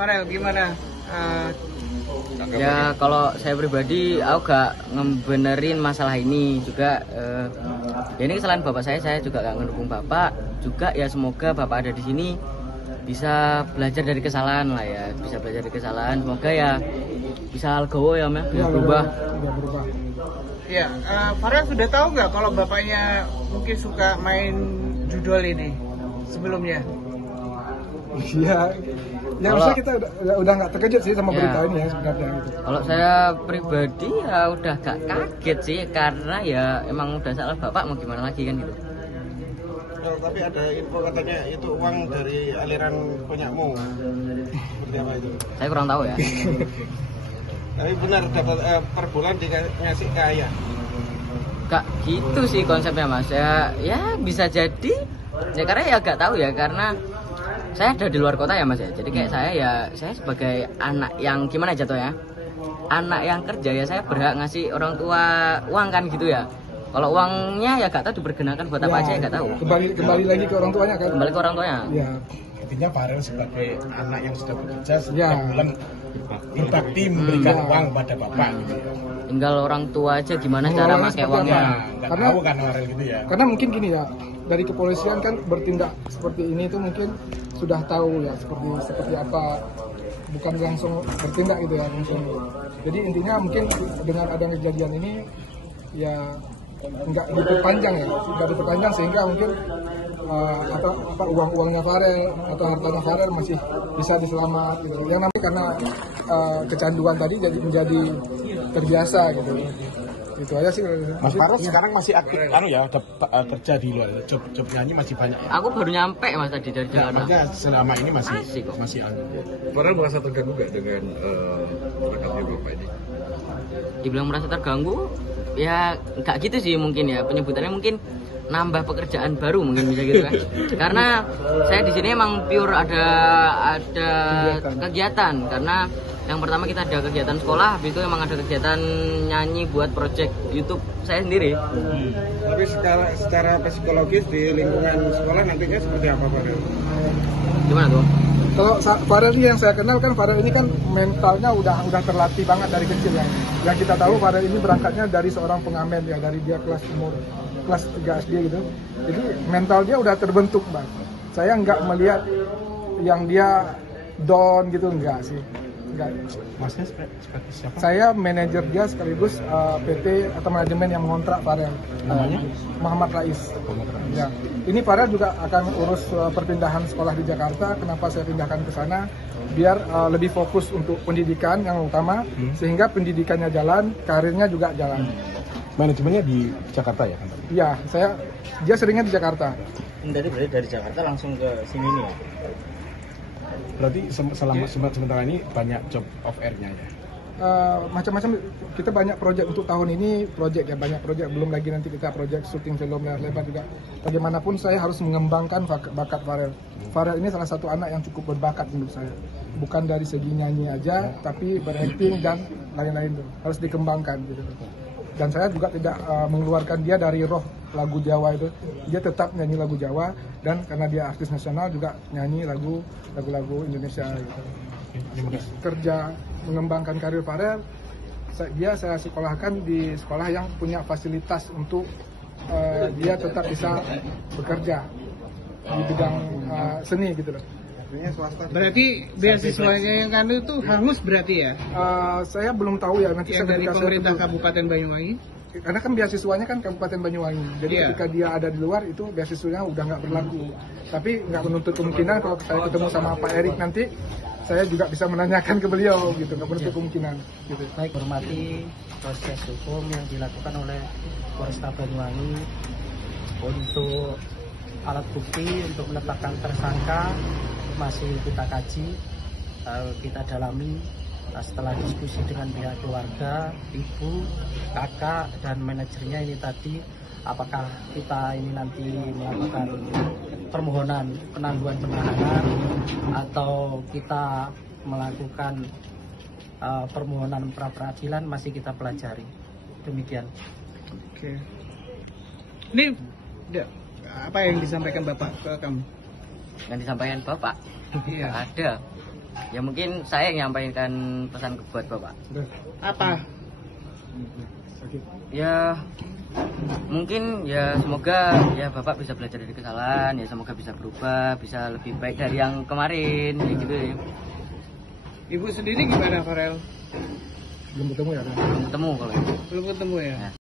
Farel gimana? Ya kalau saya pribadi, aku gak ngebenerin masalah ini juga. Ya ini kesalahan bapak saya juga gak ngedukung bapak. Juga ya semoga bapak ada di sini bisa belajar dari kesalahan lah ya, bisa belajar dari kesalahan. Semoga ya bisa legowo ya, ya berubah. Ya, Farel sudah tahu nggak kalau bapaknya mungkin suka main judol ini sebelumnya? Iya, ya harusnya kita udah nggak terkejut sih sama berita ini ya sebenarnya. Gitu. Kalau saya pribadi ya udah gak kaget sih, karena ya emang udah salah bapak, mau gimana lagi kan gitu. Ya, tapi ada info katanya itu uang dari aliran punyamu. Seperti apa itu? Saya kurang tahu ya. Tapi benar dapat per bulan dikasih ke ayah. Gak gitu sih konsepnya mas. Ya bisa jadi. Ya karena ya gak tahu ya, karena saya ada di luar kota ya mas ya. Jadi kayak saya sebagai anak yang gimana jatuh ya, anak yang kerja ya, saya berhak ngasih orang tua uang kan gitu ya. Kalau uangnya ya gak tahu dipergunakan buat apa aja ya gak tahu. Kembali lagi ke orang tuanya kan. Kembali ke orang tuanya. Ya. Intinya Farel sebagai anak yang sudah bekerja setiap bulan berbakti memberikan uang pada bapak gitu ya. Tinggal orang tua aja gimana cara pakai uangnya. Karena tahu kan Farel gitu ya. Karena mungkin gini ya, dari kepolisian kan bertindak seperti ini itu mungkin sudah tahu ya seperti apa, bukan langsung bertindak gitu ya langsung. Jadi intinya mungkin dengan adanya kejadian ini ya nggak diperpanjang sehingga mungkin uangnya Farel atau hartanya Farel masih bisa diselamat gitu. Yang namanya karena kecanduan tadi menjadi terbiasa gitu. Itu aja sih. Mas Farel sekarang masih aktif kerja di luar, job nyanyi masih banyak. Aku baru nyampe mas tadi dari Jakarta. Makanya selama ini masih Farel merasa terganggu gak dengan rekatnya bapak ini? Dibilang merasa terganggu, ya nggak gitu sih mungkin ya, penyebutannya mungkin nambah pekerjaan baru mungkin bisa gitu kan. Karena saya di sini emang pure ada kegiatan, karena yang pertama kita ada kegiatan sekolah, habis itu emang ada kegiatan nyanyi buat project YouTube saya sendiri. Tapi secara psikologis di lingkungan sekolah nantinya seperti apa Farel? Gimana tuh? Kalau Farel ini yang saya kenal kan, Farel ini kan mentalnya udah terlatih banget dari kecil ya. Yang kita tahu Farel ini berangkatnya dari seorang pengamen ya, dari dia kelas 3 SD gitu. Jadi mental dia udah terbentuk bang. Saya nggak melihat yang dia down gitu, enggak sih. Enggak. Masnya seperti siapa? Saya manajer dia sekaligus PT atau manajemen yang mengontrak Farel. Namanya? Muhammad Rais. Ya. Ini Farel juga akan urus perpindahan sekolah di Jakarta. Kenapa saya pindahkan ke sana? Biar lebih fokus untuk pendidikan yang utama, sehingga pendidikannya jalan, karirnya juga jalan. Manajemennya di Jakarta ya? Iya, dia seringnya di Jakarta. Berarti dari Jakarta langsung ke sini nih ya? Berarti selama sementara ini banyak job off air-nya ya? Macam-macam, kita banyak proyek untuk tahun ini, banyak proyek, belum lagi nanti kita proyek syuting film lebar juga. Bagaimanapun saya harus mengembangkan bakat Farel. Farel ini salah satu anak yang cukup berbakat menurut saya, bukan dari segi nyanyi aja, tapi berakting dan lain-lain tuh harus dikembangkan gitu. Dan saya juga tidak mengeluarkan dia dari roh lagu Jawa itu, dia tetap nyanyi lagu Jawa, dan karena dia artis nasional juga nyanyi lagu-lagu Indonesia gitu. Kerja mengembangkan karir Farel, saya sekolahkan di sekolah yang punya fasilitas untuk dia tetap bisa bekerja di bidang seni gitu loh. Berarti beasiswanya yang kan itu hangus berarti ya? Saya belum tahu ya, nanti yang dari pemerintah Kabupaten Banyuwangi. Karena kan beasiswanya kan Kabupaten Banyuwangi, jadi ketika dia ada di luar itu beasiswanya udah nggak berlaku. Tapi nggak menuntut kemungkinan kalau saya ketemu sama Pak Erik nanti, saya juga bisa menanyakan ke beliau gitu, nggak menutup kemungkinan. Gitu. Baik, hormati proses hukum yang dilakukan oleh Polresta Banyuwangi untuk alat bukti untuk menetapkan tersangka masih kita kaji, kita dalami. Setelah diskusi dengan pihak keluarga, ibu, kakak, dan manajernya ini tadi, apakah kita ini nanti melakukan permohonan penangguhan penahanan atau kita melakukan permohonan pra peradilan, masih kita pelajari. Demikian. Oke. Ini apa yang disampaikan Bapak ke kamu? Yang disampaikan Bapak? Iya. Ada. ya mungkin saya yang nyampaikan pesan buat bapak. Apa? Ya mungkin ya semoga ya bapak bisa belajar dari kesalahan, ya semoga bisa berubah, bisa lebih baik dari yang kemarin ya gitu ya. Ibu sendiri gimana, Farel? Belum ketemu ya? Belum ketemu kalau itu. Belum ketemu ya? Nah.